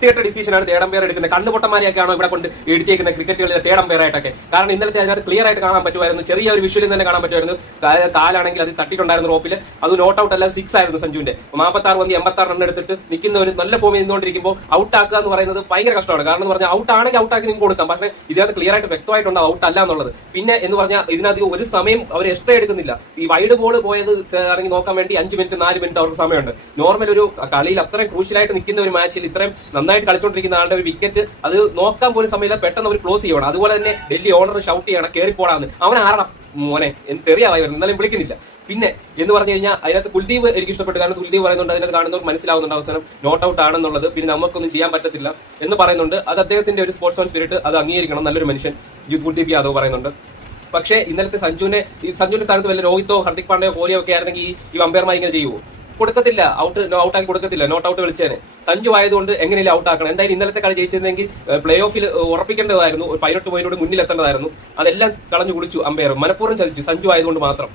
വൃത്തികെട്ട ഡിസിഷനാണ് third umpire എടുക്കുന്നത്. കണ്ണുപൊട്ടന്മാരെയൊക്കെയാണോ ഇവിടെ കൊണ്ട് എടുത്തിരിക്കുന്ന ക്രിക്കറ്റ് കളിയിലെ തേർഡ് അമ്പയർ ആയിട്ടൊക്കെ. കാരണം ഇന്നലത്തെ അതിനകത്ത് ക്ലിയർ ആയിട്ട് കാണാൻ പറ്റുമായിരുന്നു, ചെറിയ ഒരു വിഷ്വലിൽ തന്നെ കാണാൻ പറ്റുമായിരുന്നു. കാലാണെങ്കിൽ അത് തട്ടിയിട്ടുണ്ടായിരുന്നു റോപ്പിൽ. അത് നോട്ട് ഔട്ട് അല്ല, 6 ആയിരുന്നു സഞ്ജുവിന്റെ. 46 പന്ത് 86 റൺ എടുത്തിട്ട് നിൽക്കുന്ന ഒരു നല്ല ഫോമിൽ നിന്നുകൊണ്ടിരിക്കുമ്പോൾ ഔട്ട് ആക്കുക എന്ന് പറയുന്നത് ഭയങ്കര കഷ്ടമാണ്. കാരണം എന്ന് പറഞ്ഞാൽ ഔട്ട് ആണെങ്കിൽ ഔട്ടാക്കി നിങ്ങൾക്ക് കൊടുക്കാം, പക്ഷേ ഇതിനകത്ത് ക്ലിയർ ആയിട്ട് വ്യക്തമായിട്ടുണ്ട് ഔട്ട് അല്ല എന്നുള്ളത്. പിന്നെ എന്ന് പറഞ്ഞാൽ ഇതിനകത്ത് ഒരു സമയം അവർ എക്സ്ട്രാ എടുക്കുന്നില്ല. ഈ വൈഡ് ബോൾ പോയത് ആണെങ്കിൽ നോക്കാൻ വേണ്ടി 5 മിനിറ്റ് 4 മിനിറ്റ് അവർക്ക് സമയമുണ്ട്. നോർമൽ ഒരു കളിയിൽ അത്രയും ക്രൂഷ്യലായിട്ട് നിൽക്കുന്ന ഒരു മാച്ചിൽ ഇത്രയും നന്നായിട്ട് കളിച്ചോണ്ടിരിക്കുന്ന ആളുടെ ഒരു വിക്കറ്റ് അത് നോക്കാൻ പോലും സമയമില്ല, പെട്ടെന്ന് അവർ ക്ലോസ് ചെയ്യണം. അതുപോലെ തന്നെ ഡൽഹി ഓണർ ഷൗട്ട് ചെയ്യണം, കയറിപ്പോടാന്ന്. അവൻ ആരണം മോനെ എന്ന് തെറിയാവായി വരുന്നത്, എന്നാലും വിളിക്കുന്നില്ല. പിന്നെ എന്ന് പറഞ്ഞു കഴിഞ്ഞാൽ അതിനകത്ത് കുൽദീപ് എനിക്ക് ഇഷ്ടപ്പെട്ടു. കാരണം കുൽദീപ് പറയുന്നുണ്ട്, അതിനകത്ത് കാണുന്നവർ മനസ്സിലാവുന്നുണ്ട് അവസാനം നോട്ട് ഔട്ട് ആണെന്നുള്ളത്. പിന്നെ നമുക്കൊന്നും ചെയ്യാൻ പറ്റത്തില്ല എന്ന് പറയുന്നുണ്ട്. അത് അദ്ദേഹത്തിന്റെ ഒരു സ്പോർട്സ്മാൻ സ്പിരിറ്റ്, അത് അംഗീകരിക്കണം. നല്ലൊരു മനുഷ്യൻ കുൽദീപ് യാദവ് പറയുന്നുണ്ട്. പക്ഷേ ഇന്നലത്തെ സഞ്ജുവിന്റെ സ്ഥാനത്ത് വല്ല രോഹിത്തോ ഹർദിക് പാണ്ഡ്യയോ കോഹ്ലിയോ ഒക്കെ ആയിരുന്നെങ്കിൽ ഈ അമ്പയർമാർ ഇങ്ങനെ ചെയ്യുമോ? കൊടുക്കത്തില്ല, ഔട്ടാക്കി കൊടുക്കത്തില്ല. Not out വിളിച്ചേനെ. സഞ്ജു ആയതുകൊണ്ട് എങ്ങനെയല്ല ഔട്ട് ആക്കണം. എന്തായാലും ഇന്നലത്തെ കളി ജയിച്ചിരുന്നെങ്കിൽ പ്ലേ ഓഫിൽ ഉറപ്പിക്കേണ്ടതായിരുന്നു. ഒരു 18 പോയിന്റോട് മുന്നിലെത്തേണ്ടതായിരുന്നു. അതെല്ലാം കളഞ്ഞു കുടിച്ചു അമ്പയർ. മനഃപൂർവ്വം ചതിച്ചു, സഞ്ജു ആയതുകൊണ്ട് മാത്രം.